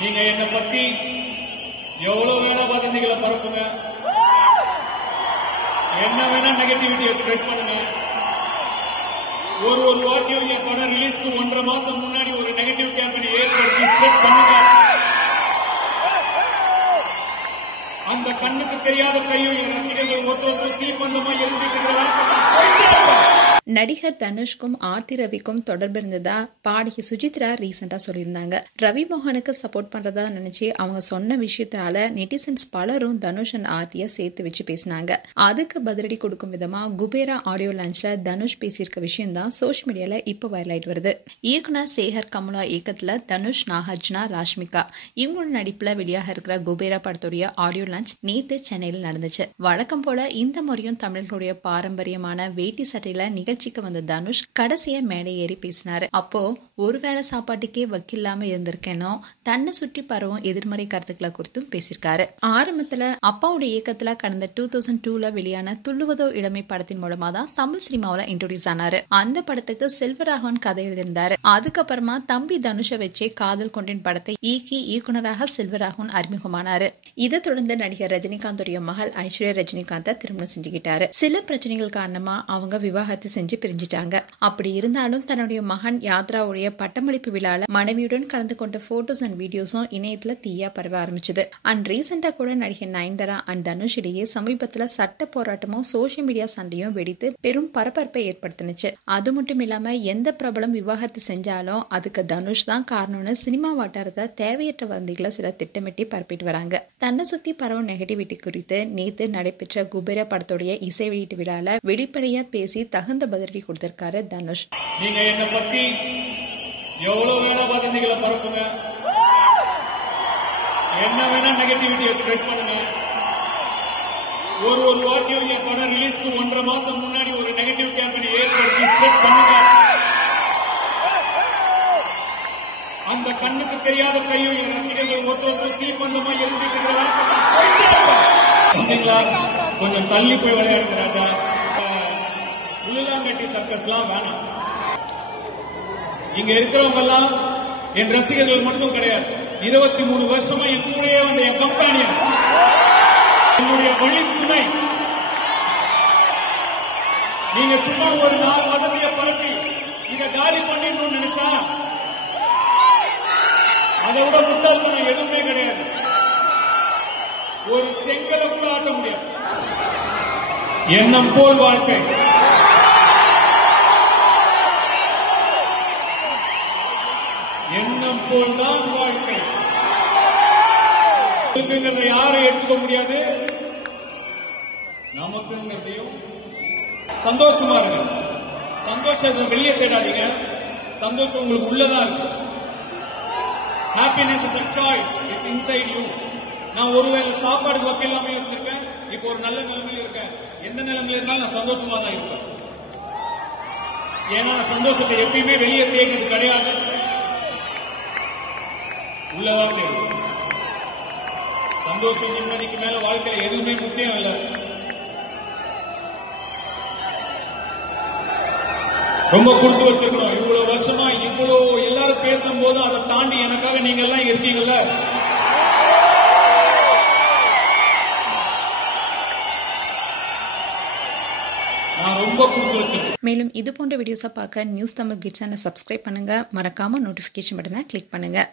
நீங்க என்ன பத்தி எவ்வளவு வேணா வதந்திகளை பரப்புங்க, என்ன வேணா நெகட்டிவிட்டியை ஸ்ப்ரெட் பண்ணுங்க. ஒரு வாக்கியம் என் படம் ரிலீஸ்க்கு 1.5 மாசம் முன்னாடி ஒரு நெகட்டிவ் கேம்பெயின் ஏற்படுத்தி ஸ்ப்ரெட் பண்ணுங்க. அந்த கண்ணுக்கு தெரியாத கையும் என் ரசிகர்கள் ஒருத்தர் தீப்பந்தமா எரிஞ்சிட்டு இருக்கிற நடிகர் தனுஷ்கும் ஆர்த்தி ரவிக்கும் தொடர்பு இருந்ததா பாடகி சுஜித்ரா ரீசெண்டா சொல்லியிருந்தாங்க. ரவி மோகனுக்கு சப்போர்ட் பண்றதா நினைச்சு அவங்க சொன்ன விஷயத்தினால நெட்டிசன்ஸ் பலரும் தனுஷ் அண்ட் ஆர்த்திய சேர்த்து வச்சு பேசினாங்க. அதுக்கு பதிலடி கொடுக்கும் விதமா குபேரா ஆடியோ லான்ச்ல தனுஷ் பேசியிருக்க விஷயம் தான் சோஷியல் மீடியால இப்ப வைரல் ஆயிட்டு வருது. இயக்குனர் சேகர் கமலா இயக்கத்துல தனுஷ், நாகார்ஜுனா, ராஷ்மிகா இவங்களோட நடிப்புல வெளியாக இருக்கிற குபேரா படத்துடைய ஆடியோ லான்ச் நேத்து சென்னையில் நடந்துச்சு. வழக்கம் போல இந்த முறையும் தமிழர்களுடைய பாரம்பரியமான வேட்டி சட்டையில நிகழ்ச்சிக்கு வந்த தனுஷ் கடைசியா மேடை ஏறி பேசினாரு. அப்போ ஒருவேளை சாப்பாட்டுக்கே வக்கில்லாம இருந்திருக்கேனோ, தன்னை சுற்றி பரவும் எதிர்மறை கருத்துக்களை குறித்தும் பேசியிருக்காரு. ஆரம்பத்துல அப்பாவுடைய இயக்கத்துல கடந்த 2002ல வெளியான துள்ளுவதோ இடமை படத்தின் மூலமா தான் தமிழ் சினிமாவில இன்ட்ரோடியூஸ் ஆனாரு. அந்த படத்துக்கு செல்வராகவன் கதை எழுதியிருந்தாரு. அதுக்கப்புறமா தம்பி தனுஷை வச்சே காதல் கொண்டேன் படத்தை இயக்குனராக செல்வராகவன் அறிமுகமானாரு. இதை தொடர்ந்து நடிகர் ரஜினிகாந்துடைய மகள் ஐஸ்வர்யா ரஜினிகாந்த திருமணம் செஞ்சுக்கிட்டாரு. சில பிரச்சனைகள் காரணமா அவங்க விவாகரத்து செஞ்சு பிரிஞ்சிட்டாங்க. அப்படி இருந்தாலும் தன்னுடைய மகன் யாத்ராவுடைய பட்டமளிப்பு விழால மனைவியுடன் கலந்து கொண்ட போட்டோஸ் அண்ட் வீடியோஸும் இணையத்துல தீயா பரவ ஆரம்பிச்சது. அண்ட் ரீசெண்டா கூட நடிகை நயன்தாரா அண்ட் தனுஷ் இடையே சமீபத்துல சட்ட போராட்டமும் சோசியல் மீடியா சண்டையும் வெடித்து பெரும் பரபரப்பை ஏற்படுத்தினுச்சு. அது மட்டும் இல்லாம எந்த பிரபலம் விவாகரத்து செஞ்சாலும் அதுக்கு தனுஷ் தான் காரணம்னு சினிமா வட்டாரத்தை தேவையற்ற வதந்திகளை சில திட்டமிட்டு பரப்பிட்டு வராங்க. தன்னை சுத்தி பரவும் நெகட்டிவிட்டி குறித்து நேத்து நடைபெற்ற குபேரா படத்துடைய இசை வெளியீட்டு விழால வெளிப்படையா பேசி தகுந்த பதிலடி கொடுத்திருக்காரு தனுஷ். நீங்க என்ன பத்தி எவ்வளவு வேணா வதந்திகளை பரப்புங்க, என்ன வேணா நெகட்டிவிட்டியை ஸ்ப்ரெட் பண்ணுங்க. ஒரு வாக்கியம் என் படம் ரிலீஸ்க்கு 1.5 மாசம் முன்னாடி ஒரு நெகட்டிவ் கேம்பெயின் ஏற்படுத்தி ஸ்ப்ரெட் பண்ணுங்க. அந்த கண்ணுக்கு தெரியாத கையும் என் ரசிகர்கள் ஒருத்தர் தீப்பந்தமா எரிஞ்சிட்டு இருக்கிற கொஞ்சம் தள்ளி போய் விளையாடுங்க ராஜா. உள்ளாங்கட்டி சர்க்கஸ்லாம் வேணாம். இங்க இருக்கிறவங்க எல்லாம் என் ரசிகர்கள் மட்டும் கிடையாது, 23 வருஷமா என் கூடயே வந்த என் கம்பெனியன்ஸ், என்னுடைய வழித்துணை. நீங்க சும்மா ஒரு 4 வதந்தியை பரப்பி நீங்க காலி பண்ணிடணும்னு நினைச்சா அதை விட முட்டாள்தனம் எதுவுமே கிடையாது. ஒரு செங்கலை கூட ஆட்ட முடியாது. எண்ணம் போல் வாழ்க்கை. எண்ணம் போல் தான் வாழ்க்கை. யாரும் எடுத்துக்க முடியாது. நமக்குங்கிறதையும் சந்தோஷமா இருக்கு. சந்தோஷத்தை வெளியே தேடாதீங்க. சந்தோஷம் உங்களுக்கு உள்ளதா இருக்கு. Happiness is a choice. It's inside you. நான் ஒருவேளை சாப்பாடுக்கு வக்கில்லாம இருந்திருக்கேன், இப்போ ஒரு நல்ல நிலைமையில இருக்கேன். எந்த நிலைமையில இருந்தாலும் நான் சந்தோஷமா தான் இருப்பேன். ஏன்னா சந்தோஷத்தை எப்பயுமே வெளியே தேடுறது கிடையாது, உள்ளதான் தேடும். சந்தோஷம் நிம்மதிக்கு மேல வாழ்க்கையில எதுவுமே முக்கியம் இல்லை. ரொம்ப கொடுத்து வச்சிருக்கணும். இவ்வளவு வருஷமா இவ்வளவு எல்லாரும் பேசும்போது அதை தாண்டி எனக்காக நீங்க எல்லாம் இருக்கீங்கல்ல. நான் ரொம்ப கொடுத்து வச்சிருக்கேன். மேலும் இது போன்ற வீடியோஸை பார்க்க நியூஸ் தமிழ் கிட்ஸ் சேனலை சப்ஸ்கிரைப் பண்ணுங்க. மறக்காம நோட்டிபிகேஷன் பட்டனை கிளிக் பண்ணுங்க.